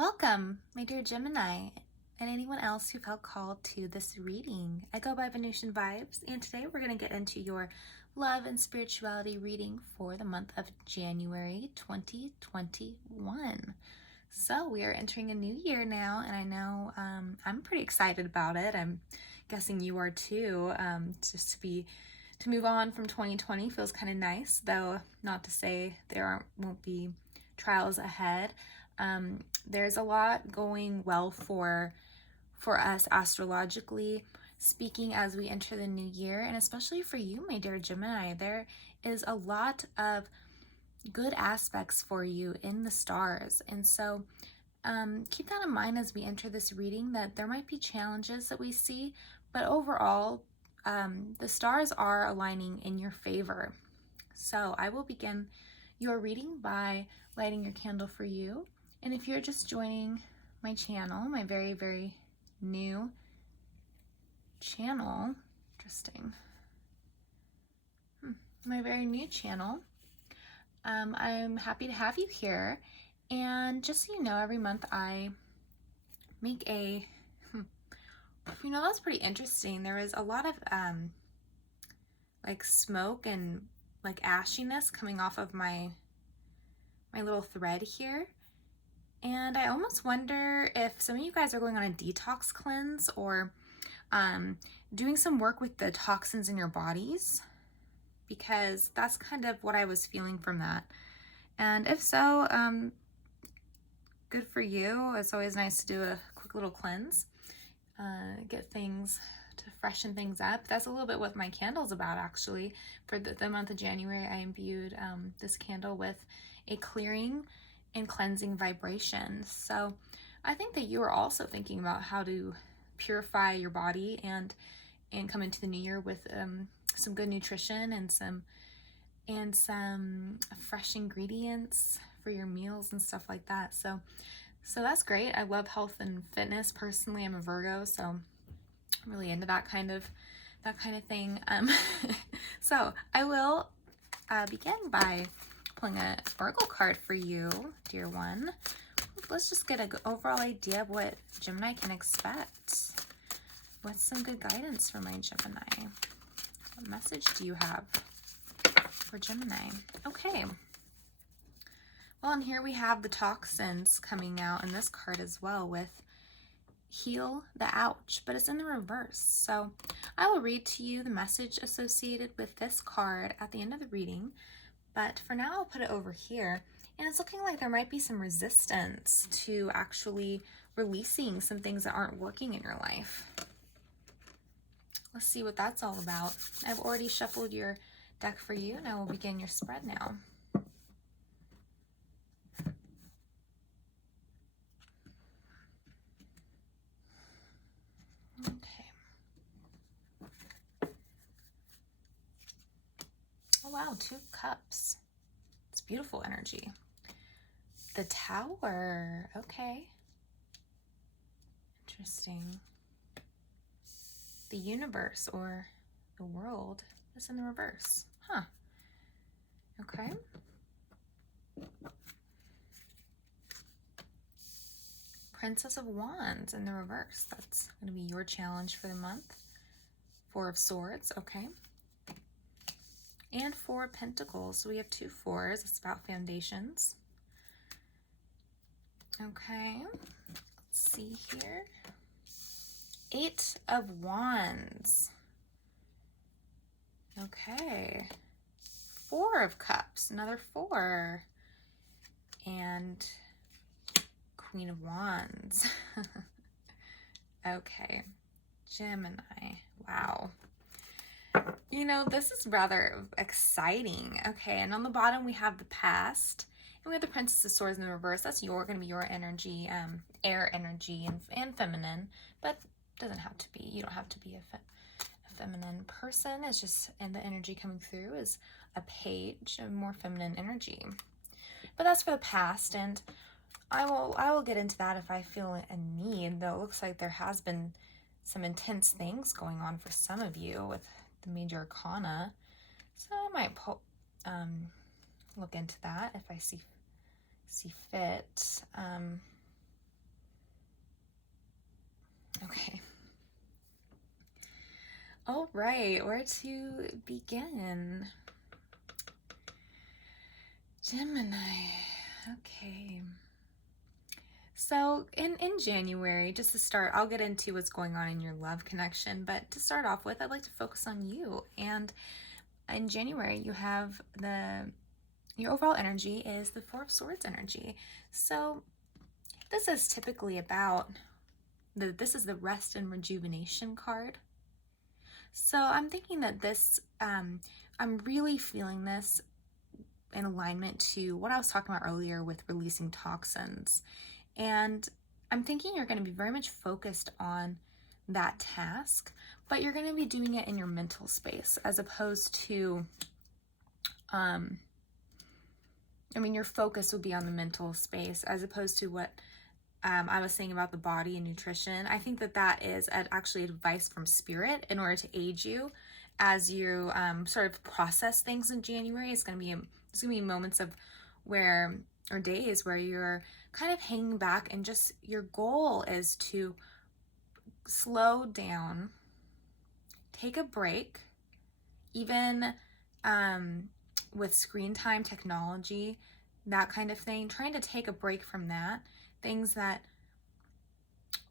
Welcome, my dear Gemini, and anyone else who felt called to this reading. I go by Venusian Vibes, and today we're going to get into your love and spirituality reading for the month of January 2021. So we are entering a new year now, and I know I'm pretty excited about it. I'm guessing you are too. Just to move on from 2020 feels kind of nice, though not to say won't be trials ahead. There's a lot going well for us astrologically speaking as we enter the new year, and especially for you, my dear Gemini. There is a lot of good aspects for you in the stars, and so keep that in mind as we enter this reading, that there might be challenges that we see, but overall the stars are aligning in your favor. So I will begin your reading by lighting your candle for you. And if you're just joining my channel, my very, very new channel, my very new channel, I'm happy to have you here. And just so you know, every month I make a, that's pretty interesting. There is a lot of like smoke and like ashiness coming off of my little thread here. And I almost wonder if some of you guys are going on a detox cleanse or doing some work with the toxins in your bodies, because that's kind of what I was feeling from that. And if so, good for you. It's always nice to do a quick little cleanse, get things to freshen things up. That's a little bit what my candle's about, actually. For the month of January, I imbued this candle with a clearing and cleansing vibration. So I think that you are also thinking about how to purify your body and come into the new year with some good nutrition and some fresh ingredients for your meals and stuff like that. So that's great. I love health and fitness. Personally, I'm a Virgo, so I'm really into that kind of thing. So I will begin by pulling a Oracle card for you, dear one. Let's just get an overall idea of what Gemini can expect. What's some good guidance for my Gemini? What message do you have for Gemini? Okay. Well, and here we have the toxins coming out in this card as well, with heal the ouch, but it's in the reverse. So I will read to you the message associated with this card at the end of the reading. But for now, I'll put it over here. And it's looking like there might be some resistance to actually releasing some things that aren't working in your life. Let's see what that's all about. I've already shuffled your deck for you, and I will begin your spread now. Okay. Oh wow, 2 cups. It's beautiful energy. The Tower. Okay. Interesting. The universe or the world is in the reverse. Huh. Okay. Princess of Wands in the reverse. That's going to be your challenge for the month. 4 of Swords. Okay. And 4 of Pentacles. So we have 2 4s. It's about foundations. Okay. Let's see here. 8 of Wands. Okay. 4 of Cups. Another 4. And Queen of Wands. Okay. Gemini. Wow. This is rather exciting. Okay, and on the bottom we have the past, and we have the Princess of Swords in the reverse. That's going to be your energy, air energy and feminine, but it doesn't have to be. You don't have to be a feminine person. It's just, and the energy coming through is a page of more feminine energy. But that's for the past, and I will get into that if I feel a need, though it looks like there has been some intense things going on for some of you with the major arcana. So I might look into that if I see fit. All right, where to begin? Gemini. Okay. So in January, just to start, I'll get into what's going on in your love connection, but to start off with, I'd like to focus on you. And in January, you have your overall energy is the Four of Swords energy. So this is typically about this is the rest and rejuvenation card. So I'm thinking that this, I'm really feeling this in alignment to what I was talking about earlier with releasing toxins. And I'm thinking you're going to be very much focused on that task, but you're going to be doing it in your mental space as opposed to, your focus would be on the mental space as opposed to what I was saying about the body and nutrition. I think that is actually advice from spirit in order to aid you as you sort of process things in January. It's going to be moments of days where you're kind of hanging back and just your goal is to slow down, take a break, even with screen time, technology, that kind of thing, trying to take a break from that. Things that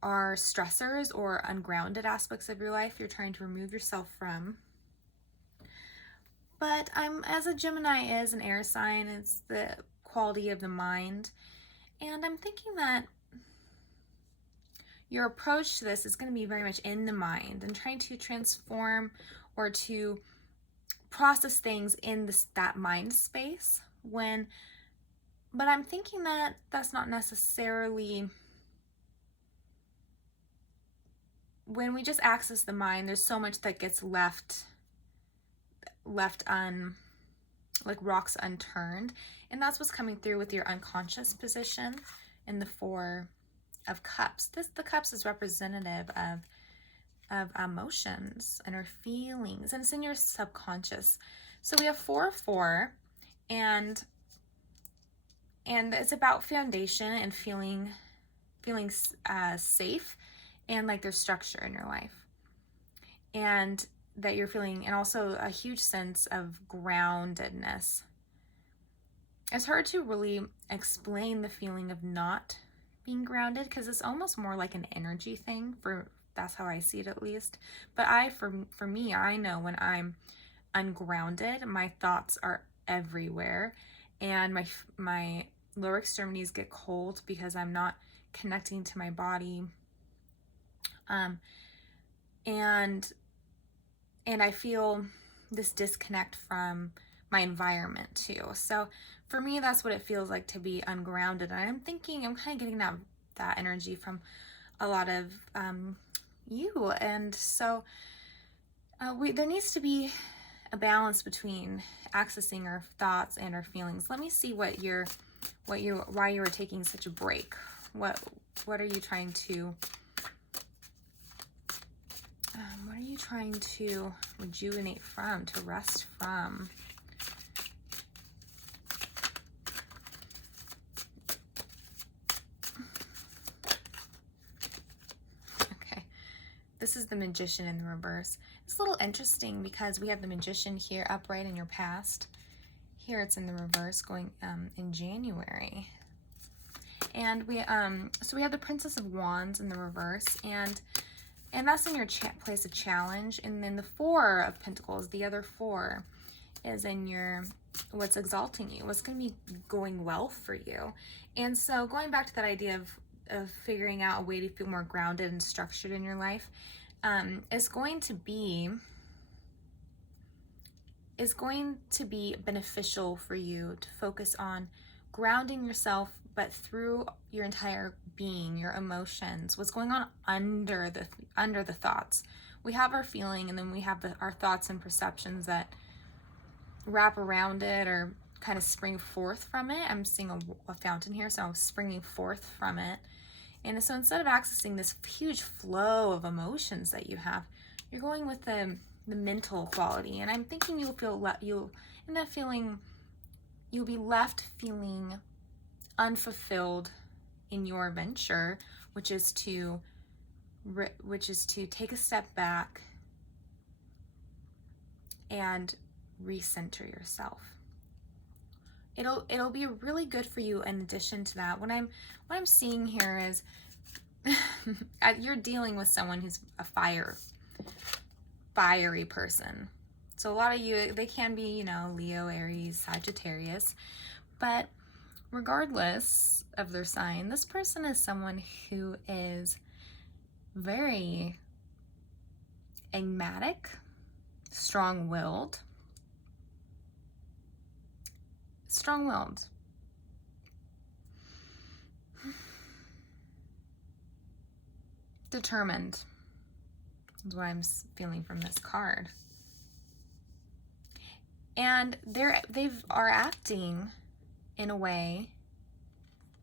are stressors or ungrounded aspects of your life, you're trying to remove yourself from. But as a Gemini is an air sign, it's the quality of the mind. And I'm thinking that your approach to this is going to be very much in the mind and trying to transform or to process things in that mind space but I'm thinking that that's not necessarily, when we just access the mind, there's so much that gets left like rocks unturned. And that's what's coming through with your unconscious position in the Four of Cups. The Cups is representative of emotions and our feelings, and it's in your subconscious. So we have 4-4, and it's about foundation and feeling safe and like there's structure in your life, and that you're feeling, and also a huge sense of groundedness. It's hard to really explain the feeling of not being grounded because it's almost more like an energy thing. That's how I see it, at least. But for me, I know when I'm ungrounded, my thoughts are everywhere, and my lower extremities get cold because I'm not connecting to my body, and I feel this disconnect from my environment too. So for me, that's what it feels like to be ungrounded. And I'm thinking I'm kind of getting that energy from a lot of you. And so there needs to be a balance between accessing our thoughts and our feelings. Let me see why you were taking such a break. What are you trying to rejuvenate from, to rest from? Okay, this is the Magician in the reverse. It's a little interesting because we have the Magician here upright in your past. Here it's in the reverse, going in January. And so we have the Princess of Wands in the reverse, and that's in your place of challenge. And then the Four of Pentacles, the other four, is in your what's exalting you, what's going to be going well for you. And so going back to that idea of figuring out a way to feel more grounded and structured in your life, is going to be beneficial for you to focus on grounding yourself, but through your entire being, your emotions, what's going on under the thoughts. We have our feeling, and then we have our thoughts and perceptions that wrap around it or kind of spring forth from it. I'm seeing a fountain here, so I'm springing forth from it. And so instead of accessing this huge flow of emotions that you have, you're going with the mental quality. And I'm thinking you'll be left feeling unfulfilled in your venture, which is to take a step back, and recenter yourself. It'll be really good for you. In addition to that, what I'm seeing here is you're dealing with someone who's a fiery person. So a lot of you, they can be, you know, Leo, Aries, Sagittarius, but regardless of their sign, this person is someone who is very enigmatic, strong-willed, determined is what I'm feeling from this card. And they are acting in a way,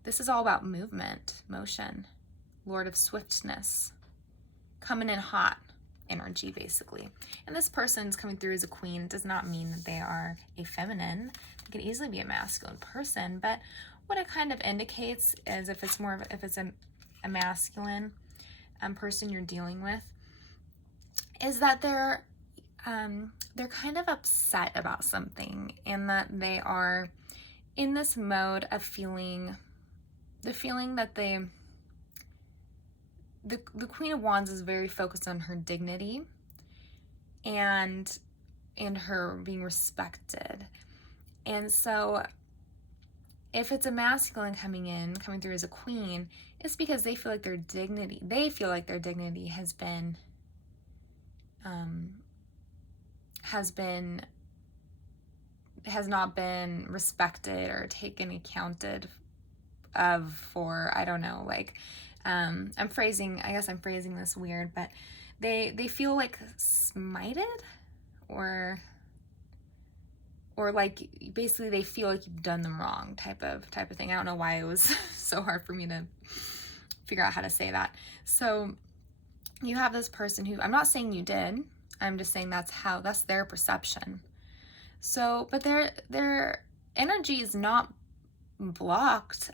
this is all about movement, motion, Lord of Swiftness, coming in hot energy, basically. And this person's coming through as a queen. It does not mean that they are a feminine. They could easily be a masculine person, but what it kind of indicates is if it's a masculine person you're dealing with, is that they're kind of upset about something, and that they are in this mode of feeling that the Queen of Wands is very focused on her dignity and her being respected. And so if it's a masculine coming through as a queen, it's because they feel like their dignity has not been respected or taken accounted of for, I don't know, like, I guess I'm phrasing this weird, but they feel like smited or like basically they feel like you've done them wrong type of thing. I don't know why it was so hard for me to figure out how to say that. So you have this person who, I'm not saying you did, I'm just saying that's their perception. So, but their energy is not blocked.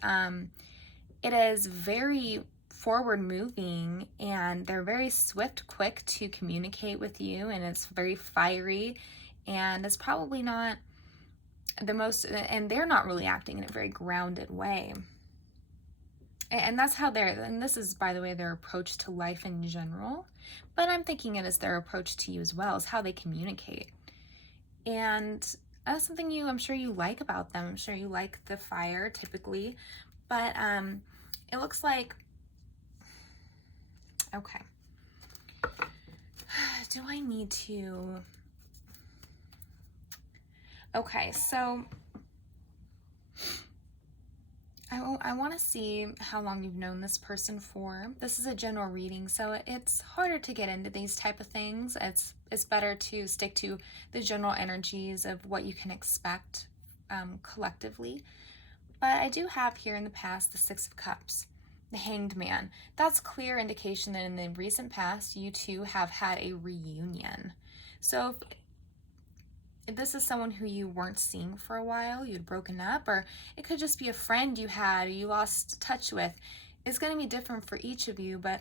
It is very forward moving, and they're very swift, quick to communicate with you, and it's very fiery, and it's probably not the most, and they're not really acting in a very grounded way. And that's how and this is, by the way, their approach to life in general, but I'm thinking it is their approach to you as well, is how they communicate. And that's something I'm sure you like about them. I'm sure you like the fire typically, but it looks like, okay, do I need to, okay, so I want to see how long you've known this person for. This is a general reading, so it's harder to get into these type of things. It's better to stick to the general energies of what you can expect collectively. But I do have here in the past the Six of Cups, the Hanged Man. That's clear indication that in the recent past, you two have had a reunion. So if this is someone who you weren't seeing for a while, you'd broken up, or it could just be a friend you had, you lost touch with. It's going to be different for each of you, but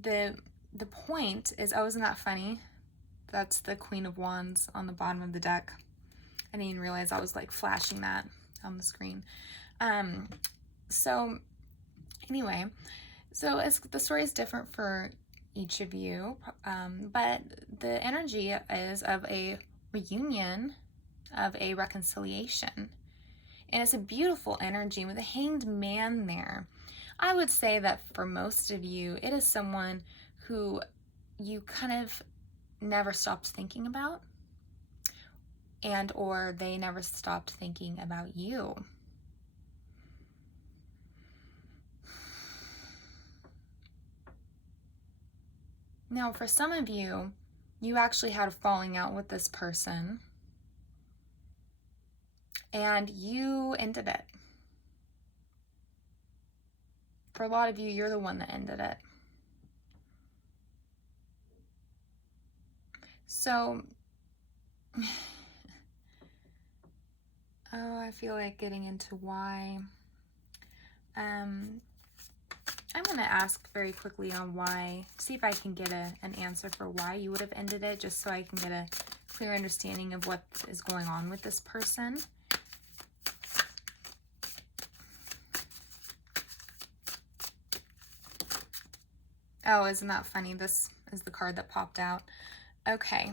the point is, oh, isn't that funny? That's the Queen of Wands on the bottom of the deck. I didn't even realize I was like flashing that on the screen. So anyway, so the story is different for each of you, but the energy is of a reunion, of a reconciliation, and it's a beautiful energy with a Hanged Man there. I would say that for most of you, it is someone who you kind of never stopped thinking about, and or they never stopped thinking about you. Now, for some of you, you actually had a falling out with this person, and you ended it. For a lot of you, you're the one that ended it. So, oh, I feel like getting into why. I'm going to ask very quickly on why, see if I can get an answer for why you would have ended it, just so I can get a clear understanding of what is going on with this person. Oh, isn't that funny? This is the card that popped out. Okay,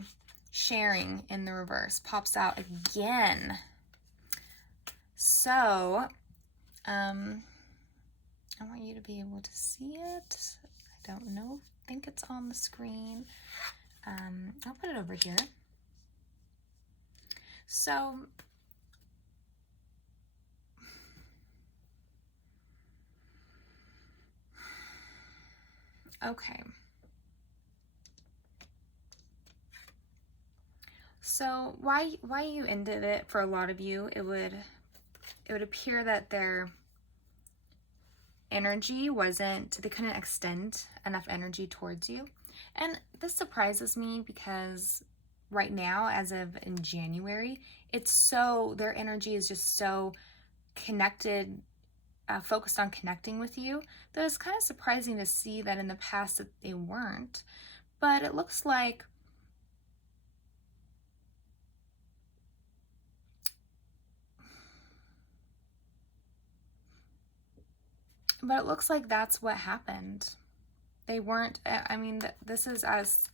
sharing in the reverse pops out again. So, I want you to be able to see it. I don't know, I think it's on the screen. I'll put it over here. So, okay. So why you ended it, for a lot of you, it would appear that their energy they couldn't extend enough energy towards you. And this surprises me because right now, as of in January, their energy is just so connected, focused on connecting with you, that it's kind of surprising to see that in the past that they weren't. But it looks like that's what happened. They weren't, I mean, it's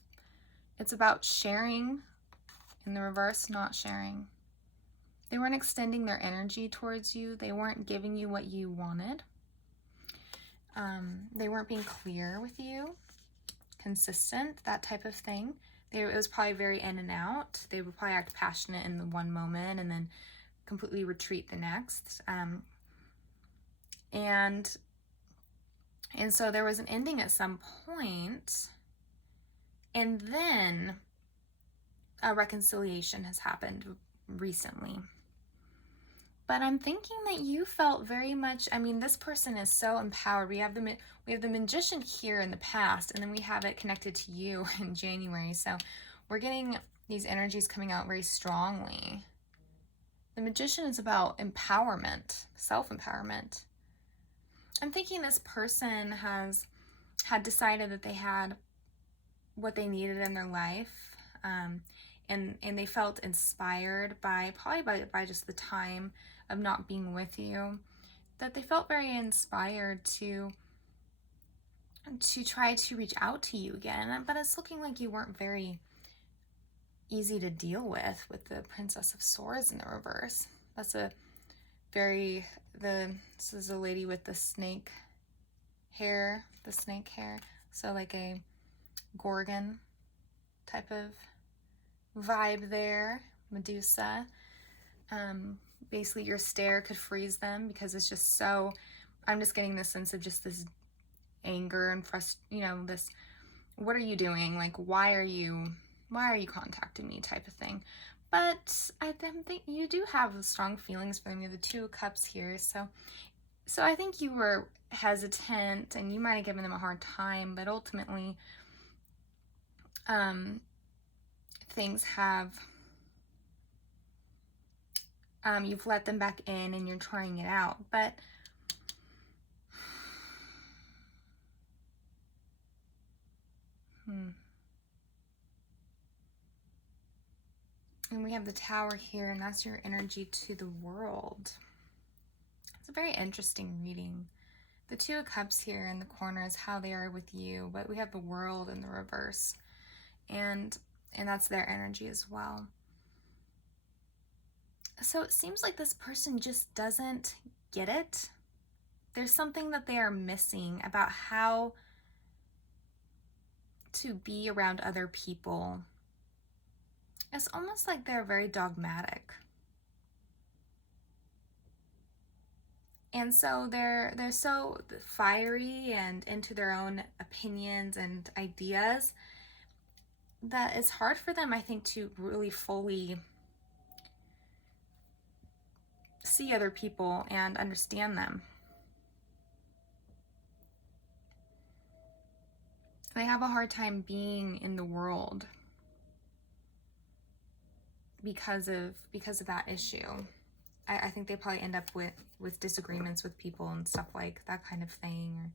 about sharing in the reverse, not sharing. They weren't extending their energy towards you. They weren't giving you what you wanted. They weren't being clear with you, consistent, that type of thing. It was probably very in and out. They would probably act passionate in the one moment and then completely retreat the next. And so there was an ending at some point, and then a reconciliation has happened recently. But I'm thinking that you felt very much, I mean, this person is so empowered. We have the Magician here in the past, and then we have it connected to you in January. So we're getting these energies coming out very strongly. The Magician is about empowerment, self-empowerment. I'm thinking this person had decided that they had what they needed in their life, and they felt inspired by just the time of not being with you, that they felt very inspired to try to reach out to you again. But it's looking like you weren't very easy to deal with the Princess of Swords in the reverse. This is a lady with the snake hair, so like a Gorgon type of vibe there, Medusa. Basically your stare could freeze them because it's just so, I'm just getting this sense of just this anger and this, what are you doing? Like, why are you contacting me type of thing. But I think you do have strong feelings for them. You have the Two of Cups here. So I think you were hesitant and you might have given them a hard time, but ultimately things have, you've let them back in and you're trying it out. But and we have the Tower here, and that's your energy to the world. It's a very interesting reading. The Two of Cups here in the corner is how they are with you, but we have the World in the reverse, and that's their energy as well. So it seems like this person just doesn't get it. There's something that they are missing about how to be around other people. It's almost like they're very dogmatic. And so they're so fiery and into their own opinions and ideas that it's hard for them, I think, to really fully see other people and understand them. They have a hard time being in the world because of that issue. I think they probably end up with disagreements with people and stuff like that kind of thing,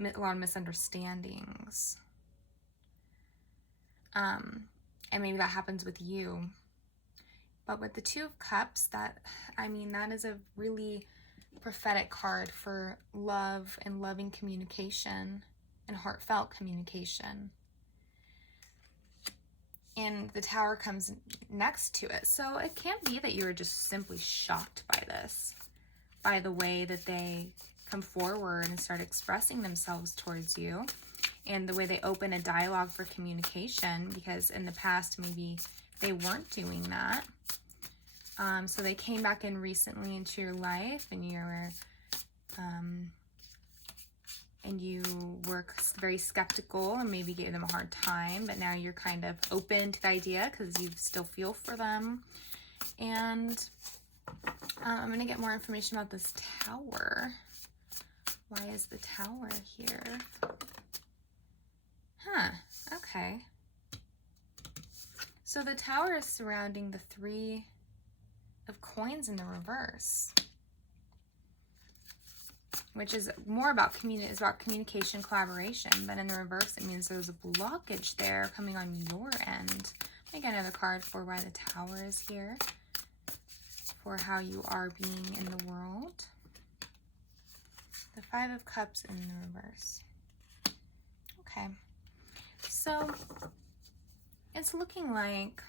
or a lot of misunderstandings. And maybe that happens with you. But with the Two of Cups, that is a really prophetic card for love and loving communication and heartfelt communication. And the Tower comes next to it. So it can't be that you're just simply shocked by this, by the way that they come forward and start expressing themselves towards you, and the way they open a dialogue for communication, because in the past maybe they weren't doing that. So they came back in recently into your life, and you were very skeptical and maybe gave them a hard time, but now you're kind of open to the idea because you still feel for them. And I'm going to get more information about this Tower. Why is the Tower here? Okay. So the Tower is surrounding the Three of Coins in the reverse, which is more about communication, collaboration. But in the reverse, it means there's a blockage there coming on your end. Let me get another card for why the Tower is here, for how you are being in the world. The Five of Cups in the reverse. Okay. So it's looking like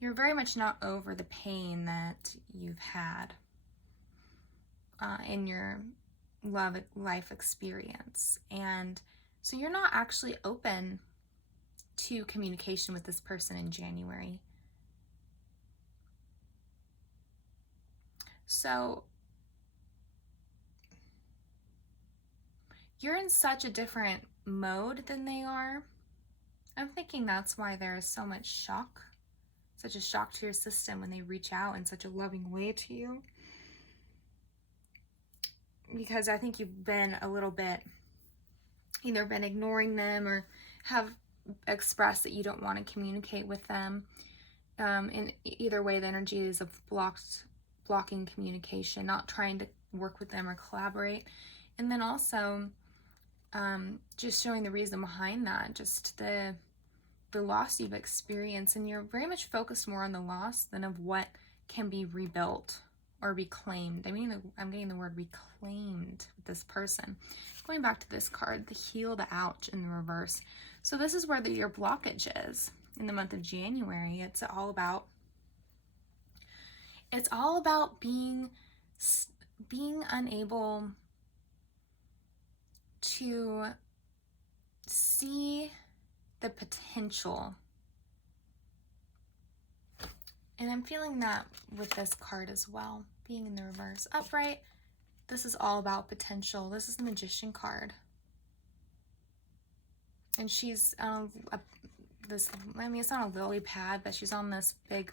you're very much not over the pain that you've had in your life experience. And so you're not actually open to communication with this person in January. So you're in such a different mode than they are. I'm thinking that's why there is so much shock, such a shock to your system when they reach out in such a loving way to you. Because I think you've been a little bit, either been ignoring them or have expressed that you don't want to communicate with them. In either way, the energy is of blocking communication, not trying to work with them or collaborate. And then also just showing the reason behind that, just the loss you've experienced, and you're very much focused more on the loss than of what can be rebuilt or reclaimed. I'm getting the word reclaimed with this person. Going back to this card, the Heal, the Ouch in the reverse. So this is where your blockage is in the month of January. It's all about being unable to see the potential. And I'm feeling that with this card as well, being in the reverse. Upright, this is all about potential. This is the Magician card. And she's it's not a lily pad, but she's on this big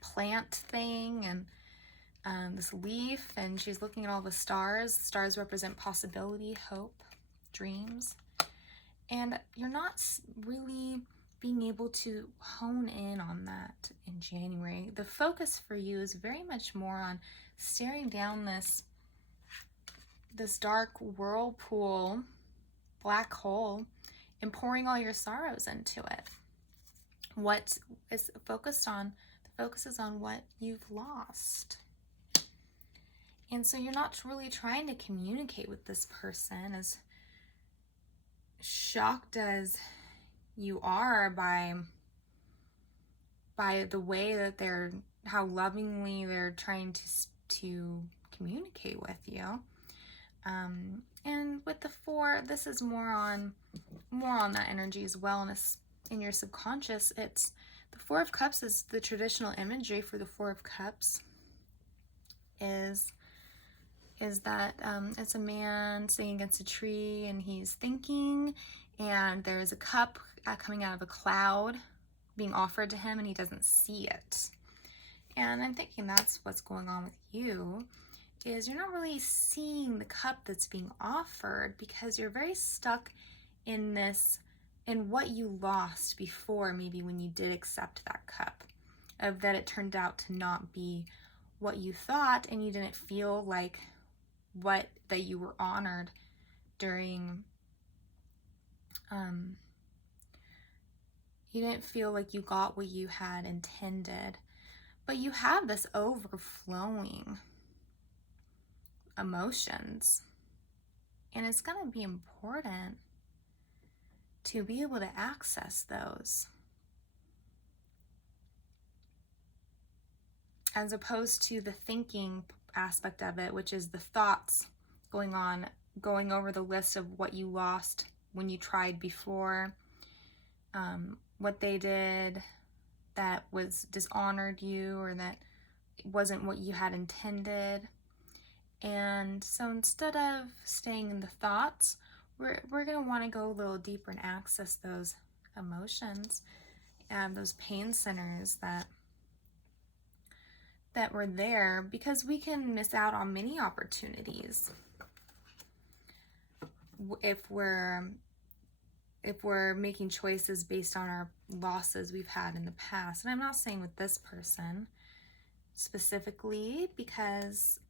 plant thing and this leaf, and she's looking at all the stars. Stars represent possibility, hope, dreams. And you're not really being able to hone in on that in January. The focus for you is very much more on staring down this dark whirlpool, black hole, and pouring all your sorrows into it. What is focused on? The focus is on what you've lost. And so you're not really trying to communicate with this person, as shocked as you are by the way that how lovingly they're trying to communicate with you. And with the Four, this is more on that energy as well. And in your subconscious, it's the Four of Cups is the traditional imagery for the Four of Cups is that it's a man sitting against a tree, and he's thinking, and there's a cup coming out of a cloud being offered to him, and he doesn't see it. And I'm thinking that's what's going on with you, is you're not really seeing the cup that's being offered because you're very stuck in what you lost before, maybe when you did accept that cup, of that it turned out to not be what you thought, and you didn't feel like that you were honored during You didn't feel like you got what you had intended, but you have this overflowing emotions, and it's going to be important to be able to access those, as opposed to the thinking aspect of it, which is the thoughts going over the list of what you lost when you tried before, what they did that was dishonored you or that wasn't what you had intended. And so instead of staying in the thoughts, we're going to want to go a little deeper and access those emotions, those pain centers that were there, because we can miss out on many opportunities if we're making choices based on our losses we've had in the past. And I'm not saying with this person specifically, because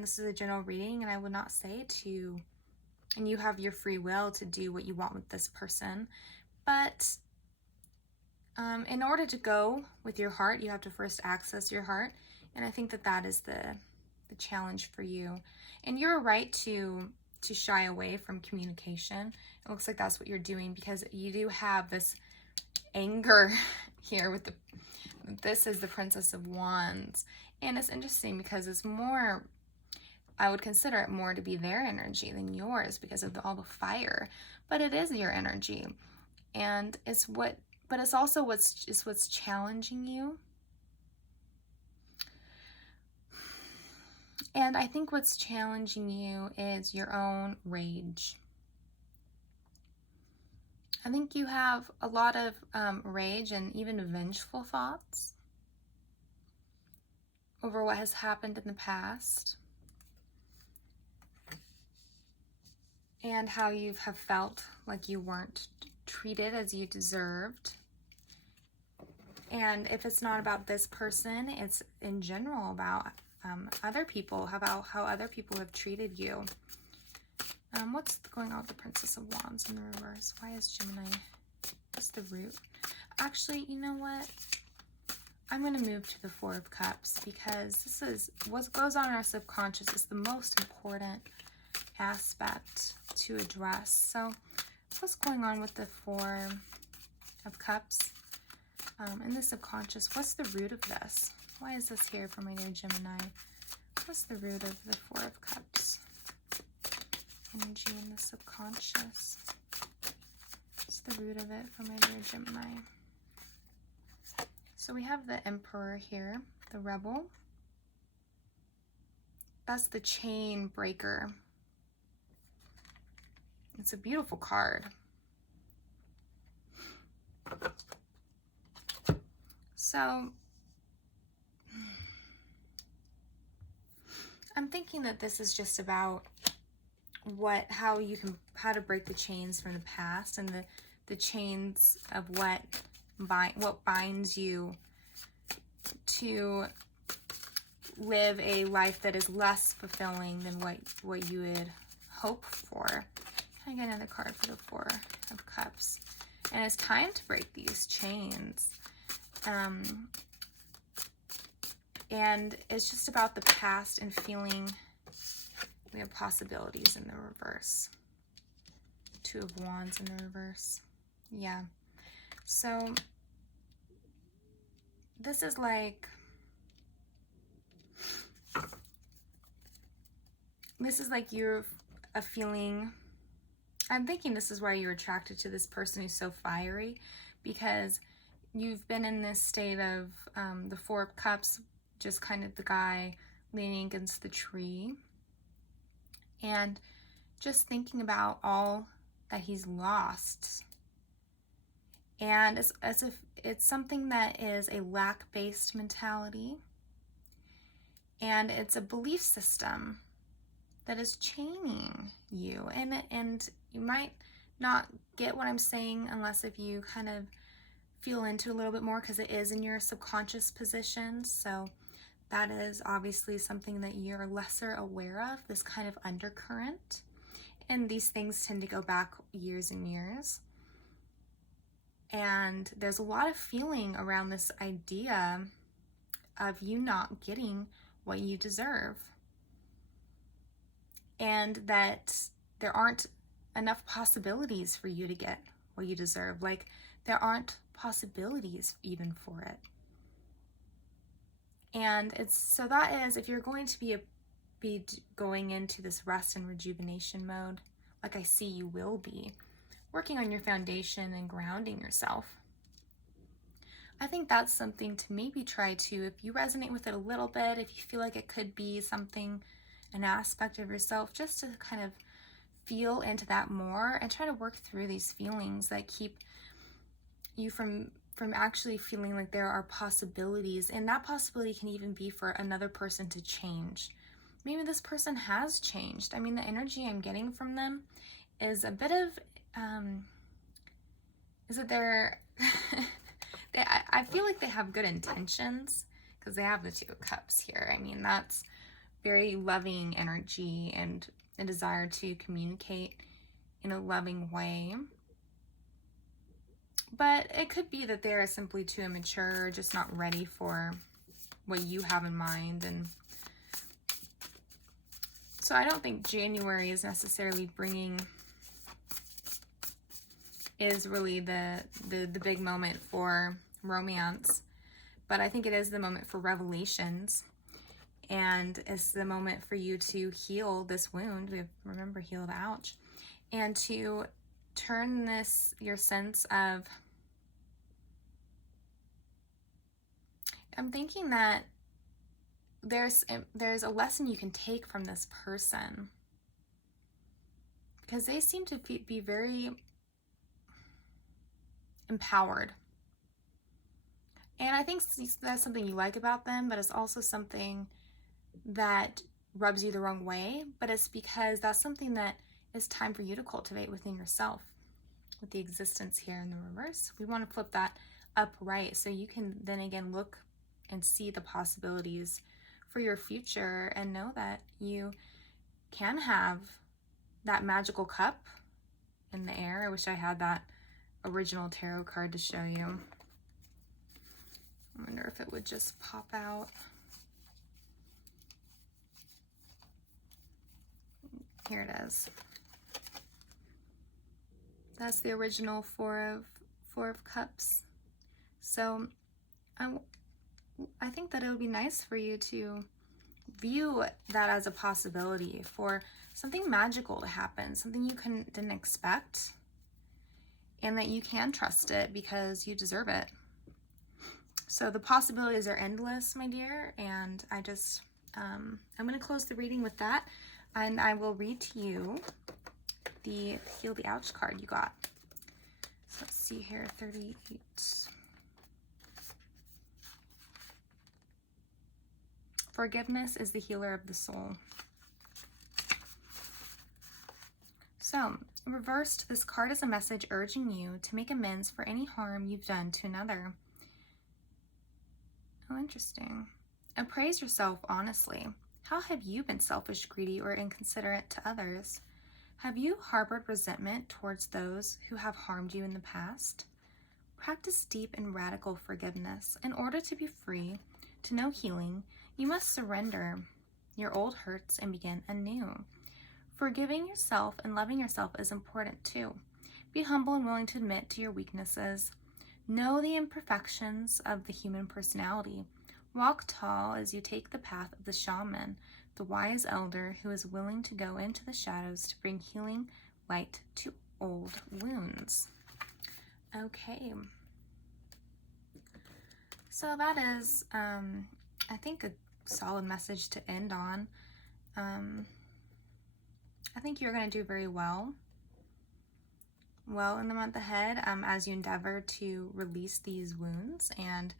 this is a general reading, and I would not say to, and you have your free will to do what you want with this person, but in order to go with your heart, you have to first access your heart, and I think that is the challenge for you. And you're right to shy away from communication. It looks like that's what you're doing, because you do have this anger here with this is the Princess of Wands. And it's interesting because it's more, I would consider it more to be their energy than yours because of all the fire, but it is your energy. And but it's also what's challenging you. And I think what's challenging you is your own rage. I think you have a lot of rage and even vengeful thoughts over what has happened in the past, and how you have felt like you weren't treated as you deserved. And if it's not about this person, it's in general about other people, about how other people have treated you. What's going on with the Princess of Wands in the reverse? Why is Gemini? What's the root? Actually, you know what? I'm going to move to the Four of Cups, because this is what goes on in our subconscious is the most important aspect to address. So what's going on with the Four of Cups in the subconscious? What's the root of this? Why is this here for my dear Gemini? What's the root of the Four of Cups? Energy in the subconscious. What's the root of it for my dear Gemini? So we have the Emperor here, the Rebel. That's the chain breaker. It's a beautiful card. So I'm thinking that this is just about how to break the chains from the past, and the chains of what binds you to live a life that is less fulfilling than what you would hope for. Can I get another card for the Four of Cups? And it's time to break these chains. And it's just about the past and feeling we have possibilities in the reverse. Two of Wands in the reverse. Yeah. So this is like, you're a feeling, I'm thinking this is why you're attracted to this person who's so fiery, because you've been in this state of the Four of Cups, just kind of the guy leaning against the tree and just thinking about all that he's lost. And it's as if it's something that is a lack-based mentality, and it's a belief system that is chaining you. And you might not get what I'm saying unless if you kind of feel into it a little bit more, because it is in your subconscious position. So that is obviously something that you're lesser aware of, this kind of undercurrent. And these things tend to go back years and years. And there's a lot of feeling around this idea of you not getting what you deserve. And that there aren't enough possibilities for you to get what you deserve. Like, there aren't possibilities even for it. And so that is, if you're going to be going into this rest and rejuvenation mode, like I see you will be, working on your foundation and grounding yourself, I think that's something to maybe try to, if you resonate with it a little bit, if you feel like it could be something, an aspect of yourself, just to kind of feel into that more and try to work through these feelings that keep you from actually feeling like there are possibilities. And that possibility can even be for another person to change. Maybe this person has changed. I mean, the energy I'm getting from them is a bit of, is that they're, I feel like they have good intentions, because they have the Two of Cups here. I mean, that's very loving energy and a desire to communicate in a loving way. But it could be that they're simply too immature, just not ready for what you have in mind. And so I don't think January is necessarily is really the big moment for romance, but I think it is the moment for revelations, and it's the moment for you to heal this wound. We have, remember, heal the ouch, and to turn this, your sense of, I'm thinking that there's a lesson you can take from this person, because they seem to be very empowered. And I think that's something you like about them, but it's also something that rubs you the wrong way. But it's because that's something that is time for you to cultivate within yourself. With the existence here in the reverse, we want to flip that upright so you can then again look and see the possibilities for your future and know that you can have that magical cup in the air. I wish I had that original tarot card to show you. I wonder if it would just pop out. Here it is. That's the original Four of Cups. So I think that it would be nice for you to view that as a possibility for something magical to happen, something you didn't expect, and that you can trust it because you deserve it. So the possibilities are endless, my dear, and I just, I'm going to close the reading with that, and I will read to you the Heal the Ouch card you got. So let's see here, 38. Forgiveness is the healer of the soul. So, reversed, this card is a message urging you to make amends for any harm you've done to another. Oh, interesting. Appraise yourself honestly. How have you been selfish, greedy, or inconsiderate to others? Have you harbored resentment towards those who have harmed you in the past? Practice deep and radical forgiveness. In order to be free, to know healing, you must surrender your old hurts and begin anew. Forgiving yourself and loving yourself is important too. Be humble and willing to admit to your weaknesses. Know the imperfections of the human personality. Walk tall as you take the path of the shaman, the wise elder who is willing to go into the shadows to bring healing light to old wounds. Okay. So that is, I think, a solid message to end on. I think you're going to do very well in the month ahead, as you endeavor to release these wounds and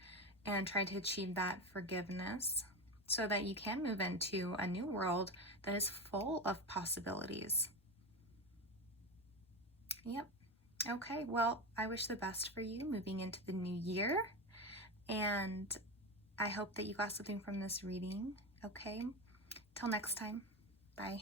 try to achieve that forgiveness so that you can move into a new world that is full of possibilities. Yep. Okay, well, I wish the best for you moving into the new year, and I hope that you got something from this reading. Okay, till next time. Bye.